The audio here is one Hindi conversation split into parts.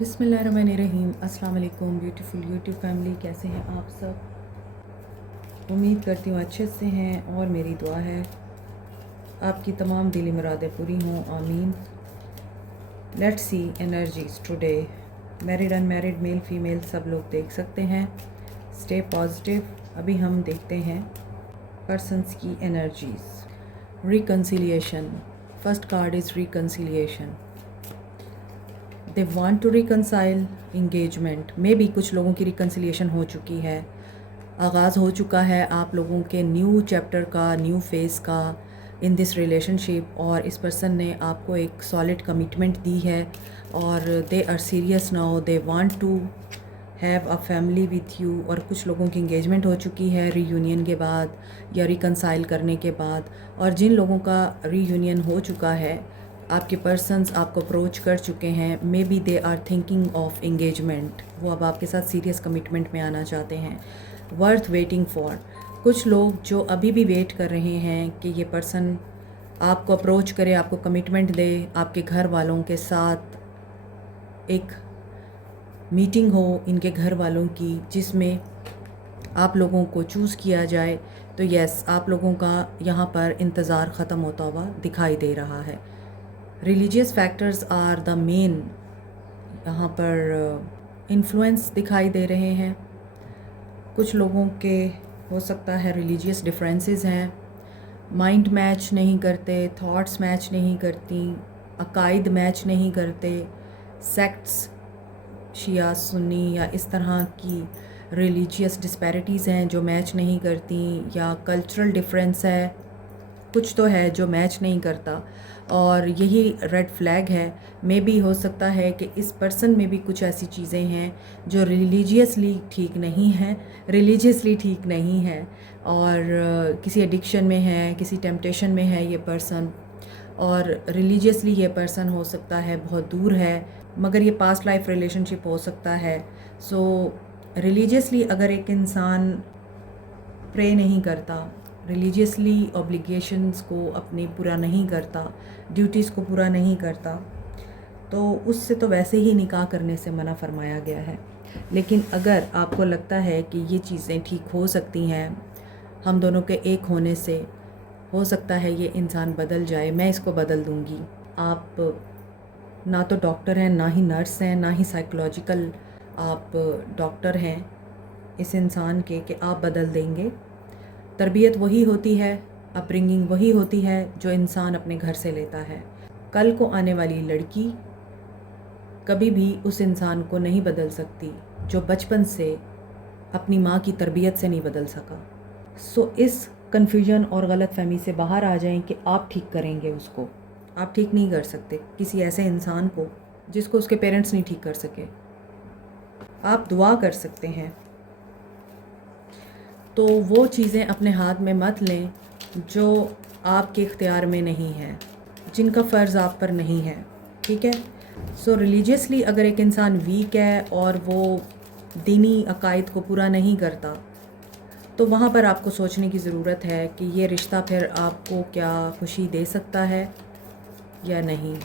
बिस्मिल्लाहिर्रहमानिर्रहीम। अस्सलाम वालेकुम ब्यूटीफुल यूट्यूब फैमिली, कैसे हैं आप सब। उम्मीद करती हूँ अच्छे से हैं और मेरी दुआ है आपकी तमाम दिली मुरादें पूरी हों, आमीन। Let's see energies today. Married unmarried male female सब लोग देख सकते हैं। Stay positive. अभी हम देखते हैं पर्सन्स की energies. Reconciliation. First card is reconciliation. They want to reconcile engagement में भी कुछ लोगों की रिकन्सिलिएशन हो चुकी है, आगाज़ हो चुका है आप लोगों के न्यू चैप्टर का, न्यू फेज़ का इन दिस रिलेशनशिप। और इस पर्सन ने आपको एक सॉलिड कमिटमेंट दी है और they are serious now, they want to have a family with you. और कुछ लोगों की इंगेजमेंट हो चुकी है रीयूनियन के बाद या रिकनसाइल करने के बाद। और जिन लोगों का रीयूनियन हो चुका है, आपके पर्सन्स आपको अप्रोच कर चुके हैं, maybe they are thinking of engagement. वो अब आपके साथ सीरियस कमिटमेंट में आना चाहते हैं। Worth waiting for. कुछ लोग जो अभी भी वेट कर रहे हैं कि ये पर्सन आपको अप्रोच करे, आपको कमिटमेंट दे, आपके घर वालों के साथ एक मीटिंग हो इनके घर वालों की जिसमें आप लोगों को चूज़ किया जाए। तो यस, आप लोगों का यहाँ पर इंतज़ार ख़त्म होता हुआ दिखाई दे रहा है। Religious factors are the main यहाँ पर इन्फ्लुएंस दिखाई दे रहे हैं। कुछ लोगों के हो सकता है रिलीजियस डिफरेंसेस हैं, माइंड मैच नहीं करते, थॉट्स मैच नहीं करती, अकायद मैच नहीं करते, सेक्ट्स शिया सुन्नी या इस तरह की रिलीजियस डिस्पैरिटीज़ हैं जो मैच नहीं करती, या कल्चरल डिफरेंस है, कुछ तो है जो मैच नहीं करता और यही रेड फ्लैग है। मे बी हो सकता है कि इस पर्सन में भी कुछ ऐसी चीज़ें हैं जो रिलीजियसली ठीक नहीं है और किसी एडिक्शन में है, किसी टेम्पटेशन में है ये पर्सन। और रिलीजियसली ये पर्सन हो सकता है बहुत दूर है, मगर ये पास्ट लाइफ रिलेशनशिप हो सकता है। सो रिलीजियसली अगर एक इंसान प्रे नहीं करता, रिलीजियसली ऑब्लिगेशंस को अपने पूरा नहीं करता, ड्यूटीज़ को पूरा नहीं करता, तो उससे तो वैसे ही निकाह करने से मना फरमाया गया है। लेकिन अगर आपको लगता है कि ये चीज़ें ठीक हो सकती हैं, हम दोनों के एक होने से हो सकता है ये इंसान बदल जाए, मैं इसको बदल दूँगी। आप ना तो डॉक्टर हैं, ना ही नर्स हैं, ना ही साइकोलॉजिकल आप डॉक्टर हैं इस इंसान के कि आप बदल देंगे। तरबियत वही होती है, अपब्रिंगिंग वही होती है जो इंसान अपने घर से लेता है। कल को आने वाली लड़की कभी भी उस इंसान को नहीं बदल सकती जो बचपन से अपनी माँ की तरबियत से नहीं बदल सका। सो इस कन्फ्यूजन और गलत फहमी से बाहर आ जाएं कि आप ठीक करेंगे उसको। आप ठीक नहीं कर सकते किसी ऐसे इंसान को जिसको उसके पेरेंट्स नहीं ठीक कर सके। आप दुआ कर सकते हैं। तो वो चीज़ें अपने हाथ में मत लें जो आपके इख्तियार में नहीं है, जिनका फ़र्ज़ आप पर नहीं है, ठीक है। सो रिलीजियसली अगर एक इंसान वीक है और वो दीनी अकायद को पूरा नहीं करता, तो वहाँ पर आपको सोचने की ज़रूरत है कि ये रिश्ता फिर आपको क्या खुशी दे सकता है या नहीं।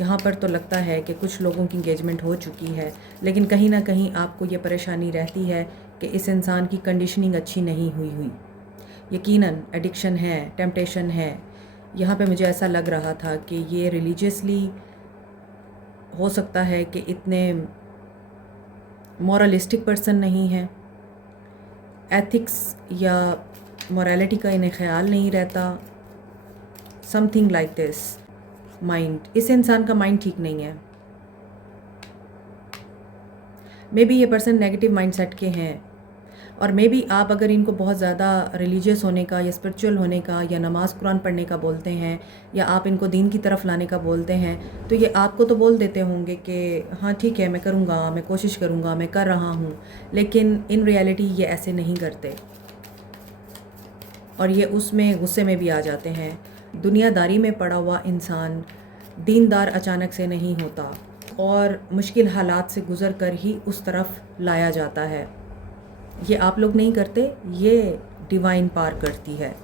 यहाँ पर तो लगता है कि कुछ लोगों की इंगेजमेंट हो चुकी है, लेकिन कहीं ना कहीं आपको ये परेशानी रहती है कि इस इंसान की कंडीशनिंग अच्छी नहीं हुई। यकीनन एडिक्शन है, टेम्पटेशन है। यहाँ पे मुझे ऐसा लग रहा था कि ये रिलीजियसली हो सकता है कि इतने मॉरलिस्टिक पर्सन नहीं है, एथिक्स या मॉरलिटी का इन्हें ख्याल नहीं रहता, समथिंग लाइक दिस। माइंड, इस इंसान का माइंड ठीक नहीं है। मे बी ये पर्सन नेगेटिव माइंडसेट के हैं और मे बी आप अगर इनको बहुत ज़्यादा रिलीजियस होने का या स्पिरिचुअल होने का या नमाज़ कुरान पढ़ने का बोलते हैं या आप इनको दीन की तरफ लाने का बोलते हैं, तो ये आपको तो बोल देते होंगे कि हाँ ठीक है, मैं करूँगा, मैं कोशिश करूँगा, मैं कर रहा हूँ, लेकिन इन रियलिटी ये ऐसे नहीं करते और ये उसमें गुस्से में भी आ जाते हैं। दुनियादारी में पड़ा हुआ इंसान दीनदार अचानक से नहीं होता और मुश्किल हालात से गुज़र कर ही उस तरफ लाया जाता है। ये आप लोग नहीं करते, ये डिवाइन पार करती है।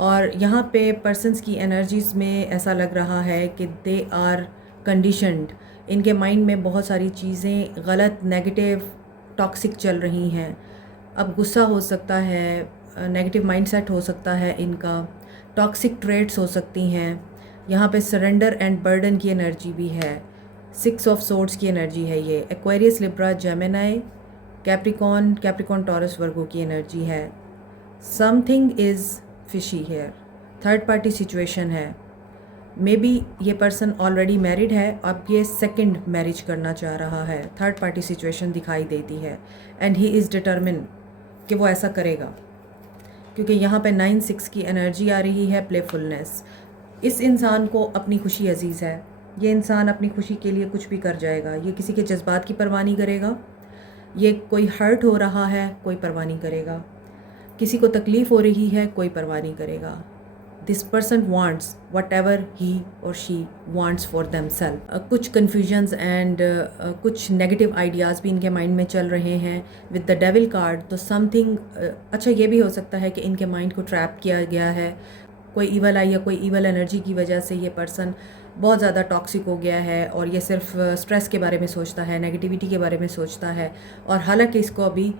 और यहाँ पे पर्सन्स की एनर्जीज़ में ऐसा लग रहा है कि दे आर कंडीशनड, इनके माइंड में बहुत सारी चीज़ें गलत, नेगेटिव, टॉक्सिक चल रही हैं। अब गुस्सा हो सकता है, नेगेटिव माइंडसेट हो सकता है इनका, टॉक्सिक ट्रेट्स हो सकती हैं। यहाँ पे सरेंडर एंड बर्डन की एनर्जी भी है, 6 ऑफ सोर्ड्स की एनर्जी है ये। Aquarius, Libra, Gemini, Capricorn, Taurus, Virgo की एनर्जी है। Something is fishy here, third party situation है। मे बी ये पर्सन ऑलरेडी मैरिड है, अब ये सेकंड मैरिज करना चाह रहा है। थर्ड पार्टी सिचुएशन दिखाई देती है एंड ही इज़ डिटर्मिन कि वो ऐसा करेगा, क्योंकि यहाँ पे 9-6 की एनर्जी आ रही है, प्लेफुलनेस। इस इंसान को अपनी खुशी अजीज़ है, ये इंसान अपनी खुशी के लिए कुछ भी कर जाएगा। ये किसी के जज्बात की परवाह नहीं करेगा। ये कोई हर्ट हो रहा है, कोई परवाह नहीं करेगा। किसी को तकलीफ़ हो रही है, कोई परवाह नहीं करेगा। This person wants what ever he और शी वांट्स फॉर देमसेल्फ। कुछ कन्फ्यूजन्स एंड कुछ नेगेटिव आइडियाज़ भी इनके माइंड में चल रहे हैं विद द डेविल कार्ड। तो समथिंग अच्छा ये भी हो सकता है कि इनके माइंड को ट्रैप किया गया है, कोई ईवल आई या कोई ईवल एनर्जी की वजह से ये पर्सन बहुत ज़्यादा टॉक्सिक हो गया है और ये सिर्फ स्ट्रेस के बारे में सोचता है, नेगेटिविटी के बारे में सोचता है। और हालांकि इसको अभी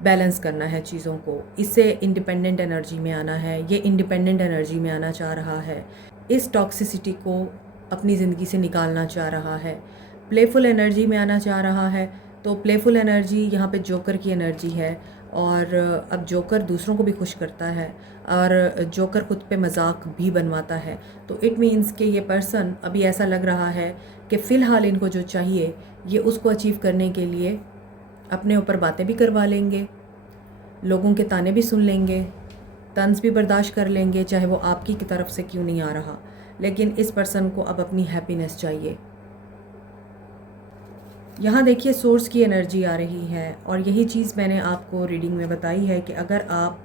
बैलेंस करना है चीज़ों को, इससे इंडिपेंडेंट एनर्जी में आना है, ये इंडिपेंडेंट एनर्जी में आना चाह रहा है, इस टॉक्सिसिटी को अपनी ज़िंदगी से निकालना चाह रहा है, प्लेफुल एनर्जी में आना चाह रहा है। तो प्लेफुल एनर्जी यहाँ पे जोकर की एनर्जी है और अब जोकर दूसरों को भी खुश करता है और जोकर खुद पे मजाक भी बनवाता है। तो इट मीन्स कि ये पर्सन अभी ऐसा लग रहा है कि फ़िलहाल इनको जो चाहिए ये उसको अचीव करने के लिए अपने ऊपर बातें भी करवा लेंगे, लोगों के ताने भी सुन लेंगे, तंज भी बर्दाश्त कर लेंगे, चाहे वो आपकी की तरफ से क्यों नहीं आ रहा। लेकिन इस पर्सन को अब अपनी हैप्पीनेस चाहिए। यहाँ देखिए सोर्स की एनर्जी आ रही है और यही चीज़ मैंने आपको रीडिंग में बताई है कि अगर आप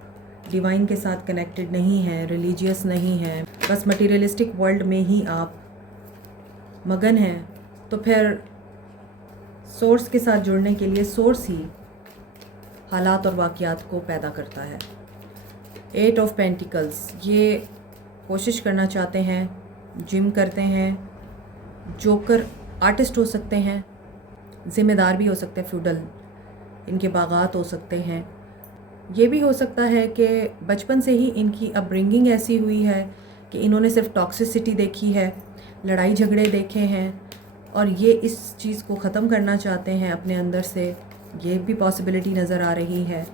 डिवाइन के साथ कनेक्टेड नहीं हैं, रिलीजियस नहीं हैं, बस मटीरियलिस्टिक वर्ल्ड में ही आप मगन हैं, तो फिर सोर्स के साथ जुड़ने के लिए सोर्स ही हालात और वाक़यात को पैदा करता है। 8 ऑफ पेंटिकल्स, ये कोशिश करना चाहते हैं, जिम करते हैं, जोकर आर्टिस्ट हो सकते हैं, ज़िम्मेदार भी हो सकते हैं, फ्यूडल, इनके बागात हो सकते हैं। ये भी हो सकता है कि बचपन से ही इनकी अपब्रिंगिंग ऐसी हुई है कि इन्होंने सिर्फ टॉक्सिसिटी देखी है, लड़ाई झगड़े देखे हैं और ये इस चीज़ को ख़त्म करना चाहते हैं अपने अंदर से। ये भी पॉसिबिलिटी नज़र आ रही है।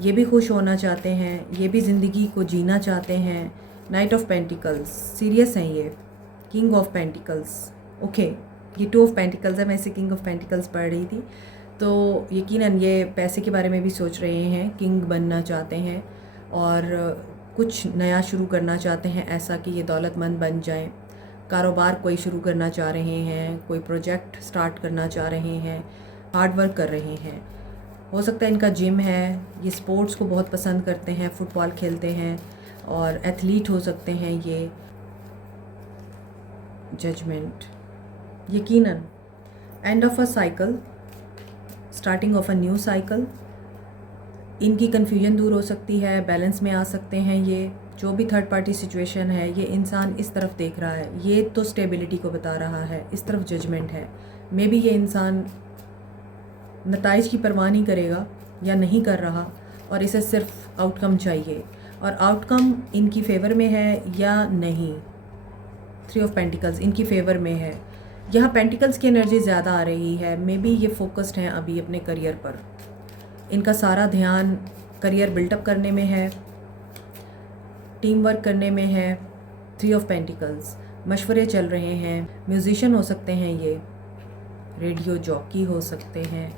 ये भी खुश होना चाहते हैं, ये भी ज़िंदगी को जीना चाहते हैं। नाइट ऑफ पेंटिकल्स, सीरियस हैं ये। किंग ऑफ पेंटिकल्स, ओके, ये 2 ऑफ पेंटिकल्स है, मैं इसे किंग ऑफ पेंटिकल्स पढ़ रही थी। तो यकीनन ये पैसे के बारे में भी सोच रहे हैं, किंग बनना चाहते हैं और कुछ नया शुरू करना चाहते हैं, ऐसा कि ये दौलतमंद बन जाएं। कारोबार कोई शुरू करना चाह रहे हैं, कोई प्रोजेक्ट स्टार्ट करना चाह रहे हैं, हार्ड वर्क कर रहे हैं। हो सकता है इनका जिम है, ये स्पोर्ट्स को बहुत पसंद करते हैं, फुटबॉल खेलते हैं और एथलीट हो सकते हैं ये। जजमेंट, यकीनन end of a cycle, starting of a new cycle. इनकी कन्फ्यूजन दूर हो सकती है, बैलेंस में आ सकते हैं ये। जो भी थर्ड पार्टी सिचुएशन है, ये इंसान इस तरफ देख रहा है, ये तो स्टेबिलिटी को बता रहा है, इस तरफ जजमेंट है। मे बी ये इंसान नताइज की परवाह नहीं करेगा या नहीं कर रहा और इसे सिर्फ आउटकम चाहिए, और आउटकम इनकी फेवर में है या नहीं। 3 ऑफ पेंटिकल्स इनकी फेवर में है। यहाँ पेंटिकल्स की एनर्जी ज़्यादा आ रही है। मे बी ये फोकस्ड हैं अभी अपने करियर पर, इनका सारा ध्यान करियर बिल्टअप करने में है, टीम वर्क करने में है। 3 ऑफ पेंटिकल्स, मशवरे चल रहे हैं। म्यूजिशियन हो सकते हैं ये, रेडियो जॉकी हो सकते हैं,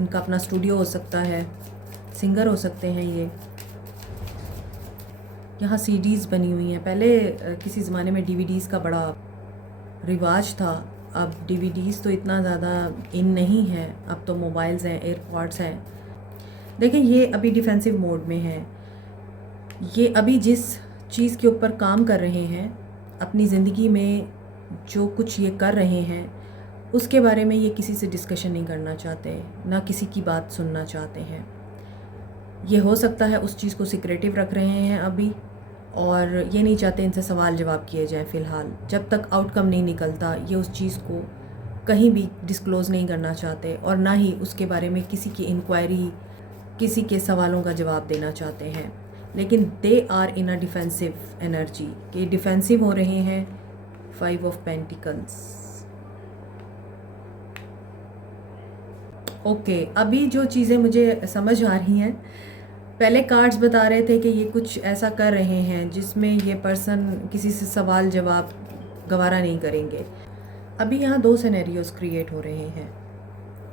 इनका अपना स्टूडियो हो सकता है, सिंगर हो सकते हैं ये। यहाँ सीडीज़ बनी हुई हैं। पहले किसी ज़माने में डीवीडीज़ का बड़ा रिवाज था, अब डीवीडीज़ तो इतना ज़्यादा इन नहीं है, अब तो मोबाइल्स हैं, एयरपॉड्स हैं। देखें ये अभी डिफेंसिव मोड में है। ये अभी जिस चीज़ के ऊपर काम कर रहे हैं, अपनी ज़िंदगी में जो कुछ ये कर रहे हैं उसके बारे में ये किसी से डिस्कशन नहीं करना चाहते, ना किसी की बात सुनना चाहते हैं। ये हो सकता है उस चीज़ को सिक्रेटिव रख रहे हैं अभी, और ये नहीं चाहते इनसे सवाल जवाब किए जाएं फ़िलहाल। जब तक आउटकम नहीं निकलता ये उस चीज़ को कहीं भी डिस्क्लोज़ नहीं करना चाहते और ना ही उसके बारे में किसी की इंक्वायरी, किसी के सवालों का जवाब देना चाहते हैं। लेकिन they are in a defensive energy, कि डिफेंसिव हो रहे हैं। 5 ऑफ पेंटिकल्स। ओके, अभी जो चीज़ें मुझे समझ आ रही हैं, पहले कार्ड्स बता रहे थे कि ये कुछ ऐसा कर रहे हैं जिसमें ये पर्सन किसी से सवाल जवाब गवारा नहीं करेंगे। अभी यहाँ 2 सिनेरियोज़ क्रिएट हो रहे हैं।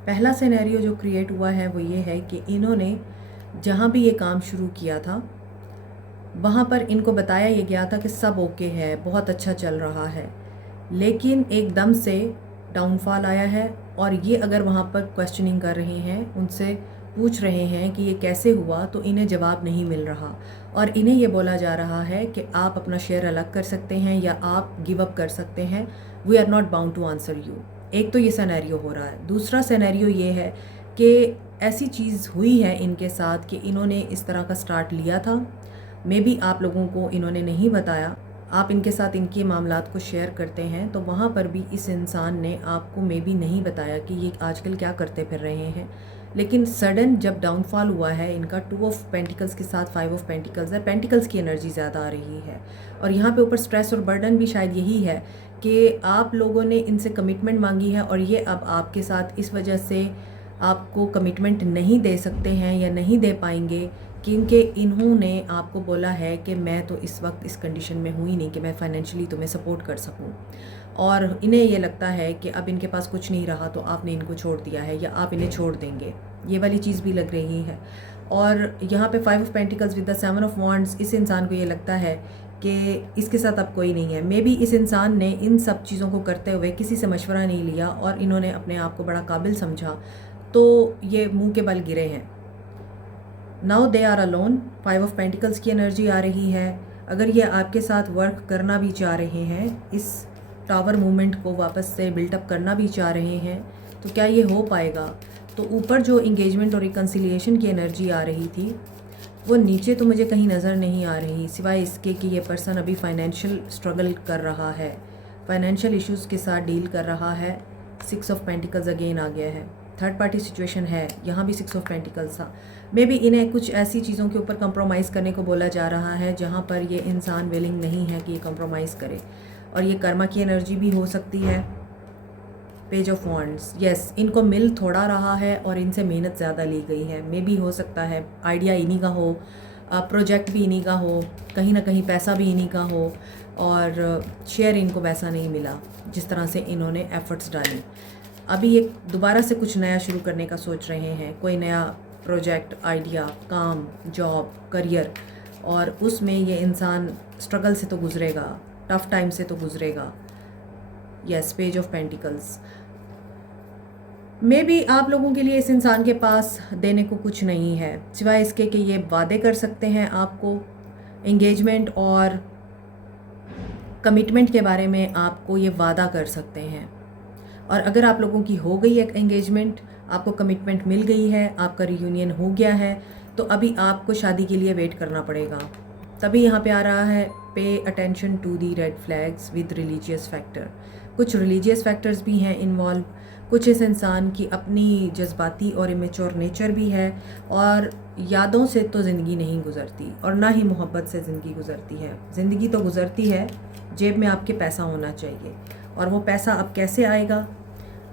पहला सिनेरियो जो क्रिएट हुआ है वो ये है कि इन्होंने जहाँ भी ये काम शुरू किया था वहाँ पर इनको बताया ये गया था कि सब ओके है, बहुत अच्छा चल रहा है, लेकिन एकदम से डाउनफॉल आया है। और ये अगर वहाँ पर क्वेश्चनिंग कर रहे हैं, उनसे पूछ रहे हैं कि ये कैसे हुआ, तो इन्हें जवाब नहीं मिल रहा और इन्हें ये बोला जा रहा है कि आप अपना शेयर अलग कर सकते हैं या आप गिव अप कर सकते हैं, we are not bound to answer you. एक तो ये सिनेरियो हो रहा है। दूसरा सिनेरियो ये है कि ऐसी चीज़ हुई है इनके साथ कि इन्होंने इस तरह का स्टार्ट लिया था, मे बी आप लोगों को इन्होंने नहीं बताया, आप इनके साथ इनके मामलात को शेयर करते हैं तो वहाँ पर भी इस इंसान ने आपको मे बी नहीं बताया कि ये आजकल क्या करते फिर रहे हैं। लेकिन सडन जब डाउनफॉल हुआ है इनका 2 ऑफ पेंटिकल्स के साथ 5 ऑफ पेंटिकल्स है, पेंटिकल्स की एनर्जी ज़्यादा आ रही है। और यहाँ पे ऊपर स्ट्रेस और बर्डन भी शायद यही है कि आप लोगों ने इनसे कमिटमेंट मांगी है और ये अब आपके साथ इस वजह से आपको कमिटमेंट नहीं दे सकते हैं या नहीं दे पाएंगे, क्योंकि इन्होंने आपको बोला है कि मैं तो इस वक्त इस कंडीशन में हुई नहीं कि मैं फाइनेंशियली तुम्हें सपोर्ट कर सकूं। और इन्हें ये लगता है कि अब इनके पास कुछ नहीं रहा तो आपने इनको छोड़ दिया है या आप इन्हें छोड़ देंगे, ये वाली चीज़ भी लग रही है। और यहाँ पे 5 of pentacles with the 7 of wands, इस इंसान को ये लगता है कि इसके साथ अब कोई नहीं है। मे बी इस इंसान ने इन सब चीज़ों को करते हुए किसी से मशवरा नहीं लिया और इन्होंने अपने आप को बड़ा काबिल समझा, तो ये मुंह के बल गिरे हैं। Now they are alone. 5 of pentacles की एनर्जी आ रही है। अगर ये आपके साथ वर्क करना भी चाह रहे हैं, इस टावर मूवमेंट को वापस से बिल्टअप करना भी चाह रहे हैं, तो क्या ये हो पाएगा? तो ऊपर जो इंगेजमेंट और रिकन्सिलिएशन की एनर्जी आ रही थी वो नीचे तो मुझे कहीं नज़र नहीं आ रही, सिवाय इसके कि ये पर्सन अभी फाइनेंशियल स्ट्रगल कर रहा है, फाइनेंशियल इश्यूज़ के साथ डील कर रहा है। 6 ऑफ पेंटिकल्स अगेन आ गया है, थर्ड पार्टी सिचुएशन है। यहाँ भी 6 ऑफ पेंटिकल्स था। मे बी इन्हें कुछ ऐसी चीज़ों के ऊपर कंप्रोमाइज़ करने को बोला जा रहा है जहाँ पर ये इंसान विलिंग नहीं है कि ये कंप्रोमाइज़ करे, और ये कर्मा की एनर्जी भी हो सकती है। पेज ऑफ वॉन्ड्स, यस, इनको मिल थोड़ा रहा है और इनसे मेहनत ज़्यादा ली गई है। मे बी हो सकता है आइडिया इन्हीं का हो, प्रोजेक्ट भी इन्हीं का हो, कहीं ना कहीं पैसा भी इन्हीं का हो, और शेयर इनको वैसा नहीं मिला जिस तरह से इन्होंने एफर्ट्स डाली। अभी ये दोबारा से कुछ नया शुरू करने का सोच रहे हैं, कोई नया प्रोजेक्ट, आइडिया, काम, जॉब, करियर, और उसमें ये इंसान स्ट्रगल से तो गुजरेगा, टफ टाइम से तो गुजरेगा। Yes, page of pentacles. May be आप लोगों के लिए इस इंसान के पास देने को कुछ नहीं है, सिवाय इसके कि ये वादे कर सकते हैं आपको, एंगेजमेंट और कमिटमेंट के बारे में आपको ये वादा कर सकते हैं। और अगर आप लोगों की हो गई है एंगेजमेंट, आपको कमिटमेंट मिल गई है, आपका रियूनियन हो गया है, तो अभी आपको शादी के लिए वेट करना पड़ेगा। तभी यहाँ पे आ रहा है pay attention to the red flags with religious factor. कुछ रिलीजियस फैक्टर्स भी हैं इन्वॉल्व, कुछ इस इंसान की अपनी जज्बाती और इमेच्योर नेचर भी है, और यादों से तो ज़िंदगी नहीं गुजरती और ना ही मोहब्बत से ज़िंदगी गुजरती है। ज़िंदगी तो गुजरती है, जेब में आपके पैसा होना चाहिए, और वो पैसा अब कैसे आएगा,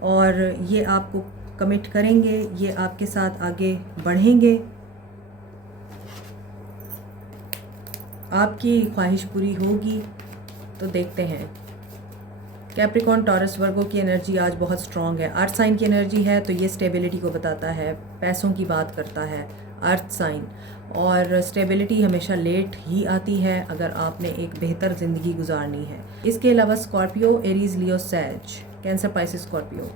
और ये आपको कमिट करेंगे, ये आपके साथ आगे बढ़ेंगे, आपकी ख्वाहिश पूरी होगी, तो देखते हैं। कैप्रिकॉर्न, टॉरस, वर्गो की एनर्जी आज बहुत स्ट्रॉन्ग है। अर्थ साइन की एनर्जी है तो ये स्टेबिलिटी को बताता है, पैसों की बात करता है अर्थ साइन, और स्टेबिलिटी हमेशा लेट ही आती है अगर आपने एक बेहतर ज़िंदगी गुजारनी है। इसके अलावा स्कॉर्पियो, एरीज, लियो, सैज, कैंसर, पाइसिस, स्कॉर्पियो।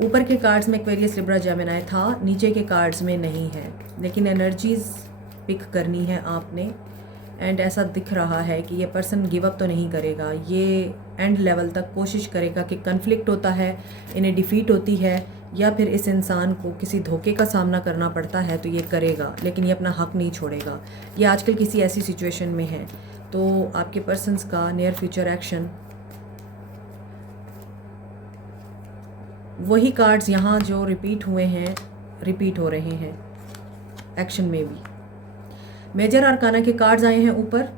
ऊपर के कार्ड्स में एक्वेरियस, लिब्रा, जेमिनी था, नीचे के कार्ड्स में नहीं है, लेकिन एनर्जीज़ पिक करनी है आपने। एंड ऐसा दिख रहा है कि ये पर्सन गिव अप तो नहीं करेगा, ये एंड लेवल तक कोशिश करेगा कि कन्फ्लिक्ट होता है, इन्हें डिफ़ीट होती है या फिर इस इंसान को किसी धोखे का सामना करना पड़ता है तो ये करेगा, लेकिन ये अपना हक नहीं छोड़ेगा। ये आजकल किसी ऐसी सिचुएशन में है। तो आपके पर्सन्स का नियर फ्यूचर एक्शन, वही कार्ड्स यहाँ जो रिपीट हुए हैं रिपीट हो रहे हैं एक्शन में भी। मेजर आर्काना के कार्ड्स आए हैं ऊपर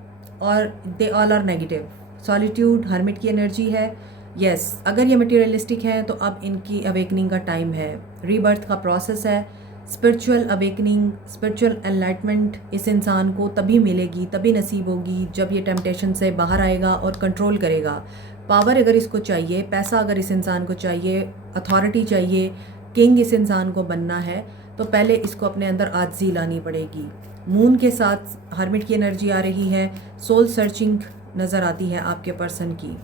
और they all are negative. Solitude, hermit की एनर्जी है। यस, अगर ये मटेरियलिस्टिक है तो अब इनकी अवेकनिंग का टाइम है, रीबर्थ का प्रोसेस है। स्पिरिचुअल अवेकनिंग, स्पिरिचुअल एनलाइटमेंट इस इंसान को तभी मिलेगी, तभी नसीब होगी जब ये टेम्पटेशन से बाहर आएगा और कंट्रोल करेगा। पावर अगर इसको चाहिए, पैसा अगर इस इंसान को चाहिए, अथॉरिटी चाहिए, किंग इस इंसान को बनना है, तो पहले इसको अपने अंदर आजिज़ी लानी पड़ेगी। मून के साथ हर्मिट की एनर्जी आ रही है। सोल सर्चिंग नज़र आती है आपके पर्सन की।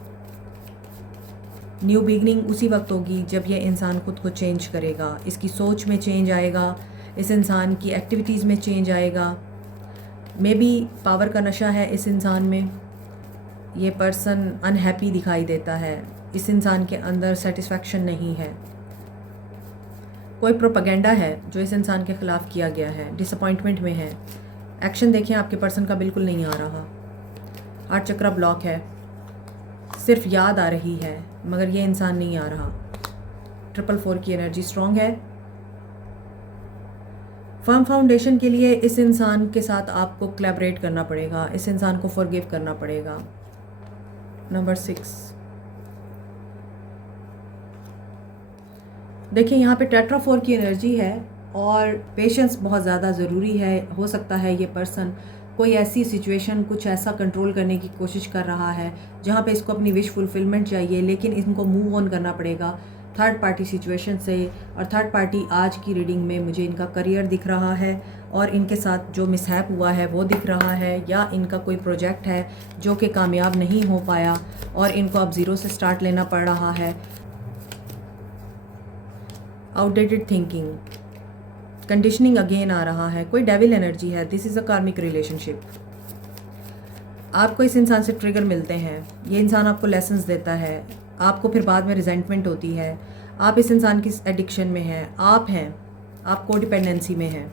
न्यू बिगनिंग उसी वक्त होगी जब ये इंसान खुद को चेंज करेगा, इसकी सोच में चेंज आएगा, इस इंसान की एक्टिविटीज़ में चेंज आएगा। मे बी पावर का नशा है इस इंसान में, ये पर्सन अनहैप्पी दिखाई देता है, इस इंसान के अंदर सेटिस्फैक्शन नहीं है। कोई प्रोपेगेंडा है जो इस इंसान के ख़िलाफ़ किया गया है, डिसअपॉइंटमेंट में है। एक्शन देखें आपके पर्सन का बिल्कुल नहीं आ रहा, हार्ट चक्रा ब्लॉक है, सिर्फ याद आ रही है मगर ये इंसान नहीं आ रहा। 444 की एनर्जी स्ट्रॉन्ग है। फर्म फाउंडेशन के लिए इस इंसान के साथ आपको कोलैबोरेट करना पड़ेगा, इस इंसान को फॉरगिव करना पड़ेगा। नंबर 6 देखिए, यहाँ पे टेट्राफोर की एनर्जी है और पेशेंस बहुत ज़्यादा ज़रूरी है। हो सकता है ये पर्सन कोई ऐसी सिचुएशन, कुछ ऐसा कंट्रोल करने की कोशिश कर रहा है जहाँ पे इसको अपनी विश फुलफिलमेंट चाहिए, लेकिन इनको मूव ऑन करना पड़ेगा थर्ड पार्टी सिचुएशन से। और थर्ड पार्टी आज की रीडिंग में मुझे इनका करियर दिख रहा है और इनके साथ जो मिसहैप हुआ है वो दिख रहा है, या इनका कोई प्रोजेक्ट है जो कि कामयाब नहीं हो पाया और इनको अब ज़ीरो से स्टार्ट लेना पड़ रहा है। आउटडेटेड थिंकिंग, कंडीशनिंग अगेन आ रहा है, कोई डेविल एनर्जी है। दिस इज़ अ कार्मिक रिलेशनशिप। आपको इस इंसान से ट्रिगर मिलते हैं, ये इंसान आपको लेसन्स देता है, आपको फिर बाद में रिजेंटमेंट होती है। आप इस इंसान की एडिक्शन में हैं, आप कोडिपेंडेंसी में हैं।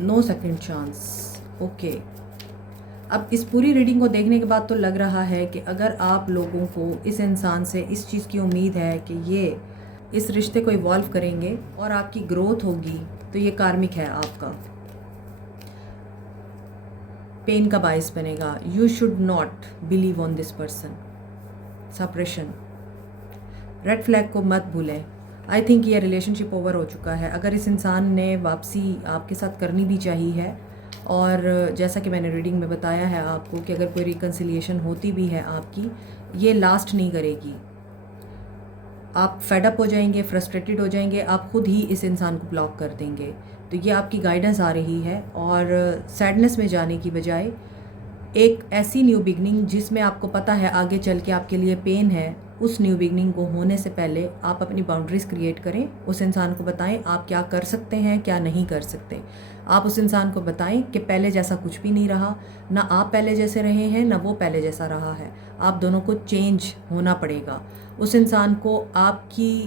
No second chance. ओके, अब इस पूरी रीडिंग को देखने के बाद तो लग रहा है कि अगर आप लोगों को इस इंसान से इस चीज़ की उम्मीद है कि ये इस रिश्ते को इवॉल्व करेंगे और आपकी ग्रोथ होगी, तो ये कार्मिक है आपका, पेन का बायस बनेगा। You should not believe on this person. Suppression, red flag को मत भूलें। आई थिंक ये रिलेशनशिप ओवर हो चुका है। अगर इस इंसान ने वापसी आपके साथ करनी भी चाहिए है, और जैसा कि मैंने रीडिंग में बताया है आपको कि अगर कोई रिकन्सिलिएशन होती भी है आपकी, ये लास्ट नहीं करेगी। आप फेडअप हो जाएंगे, फ्रस्ट्रेटेड हो जाएंगे, आप खुद ही इस इंसान को ब्लॉक कर देंगे। तो ये आपकी गाइडेंस आ रही है, और सैडनेस में जाने की बजाय एक ऐसी न्यू बिगनिंग जिसमें आपको पता है आगे चल के आपके लिए पेन है, उस न्यू बिगनिंग को होने से पहले आप अपनी बाउंड्रीज़ क्रिएट करें। उस इंसान को बताएं आप क्या कर सकते हैं, क्या नहीं कर सकते। आप उस इंसान को बताएं कि पहले जैसा कुछ भी नहीं रहा, ना आप पहले जैसे रहे हैं, ना वो पहले जैसा रहा है। आप दोनों को चेंज होना पड़ेगा। उस इंसान को आपकी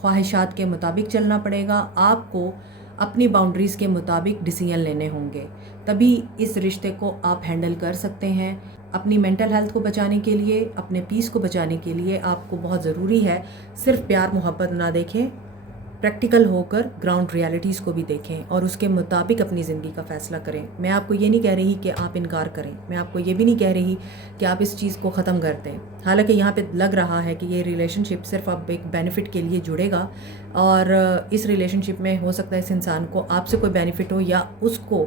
ख्वाहिशात के मुताबिक चलना पड़ेगा, आपको अपनी बाउंड्रीज़ के मुताबिक डिसीजन लेने होंगे, तभी इस रिश्ते को आप हैंडल कर सकते हैं। अपनी मेंटल हेल्थ को बचाने के लिए, अपने पीस को बचाने के लिए आपको बहुत ज़रूरी है सिर्फ प्यार मोहब्बत ना देखें, प्रैक्टिकल होकर ग्राउंड रियलिटीज़ को भी देखें और उसके मुताबिक अपनी ज़िंदगी का फ़ैसला करें। मैं आपको ये नहीं कह रही कि आप इनकार करें, मैं आपको ये भी नहीं कह रही कि आप इस चीज़ को ख़त्म कर दें। हालांकि यहाँ पे लग रहा है कि ये रिलेशनशिप सिर्फ अब एक बेनिफिट के लिए जुड़ेगा, और इस रिलेशनशिप में हो सकता है इस इंसान को आपसे कोई बेनिफिट हो, या उसको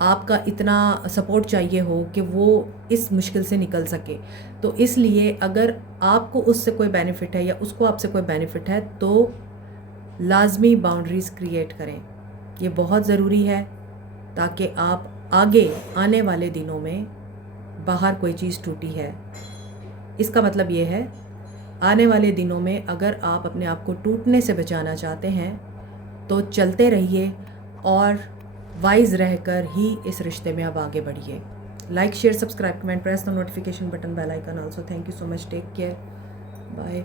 आपका इतना सपोर्ट चाहिए हो कि वो इस मुश्किल से निकल सके। तो इसलिए अगर आपको उससे कोई बेनिफिट है या उसको आपसे कोई बेनिफिट है, तो लाजमी बाउंड्रीज़ क्रिएट करें। ये बहुत ज़रूरी है ताकि आप आगे आने वाले दिनों में, बाहर कोई चीज़ टूटी है, इसका मतलब ये है आने वाले दिनों में अगर आप अपने आप को टूटने से बचाना चाहते हैं तो चलते रहिए और वाइज रहकर ही इस रिश्ते में अब आगे बढ़िए। Like share subscribe comment press the notification button bell icon also. Thank you so much, take care, bye.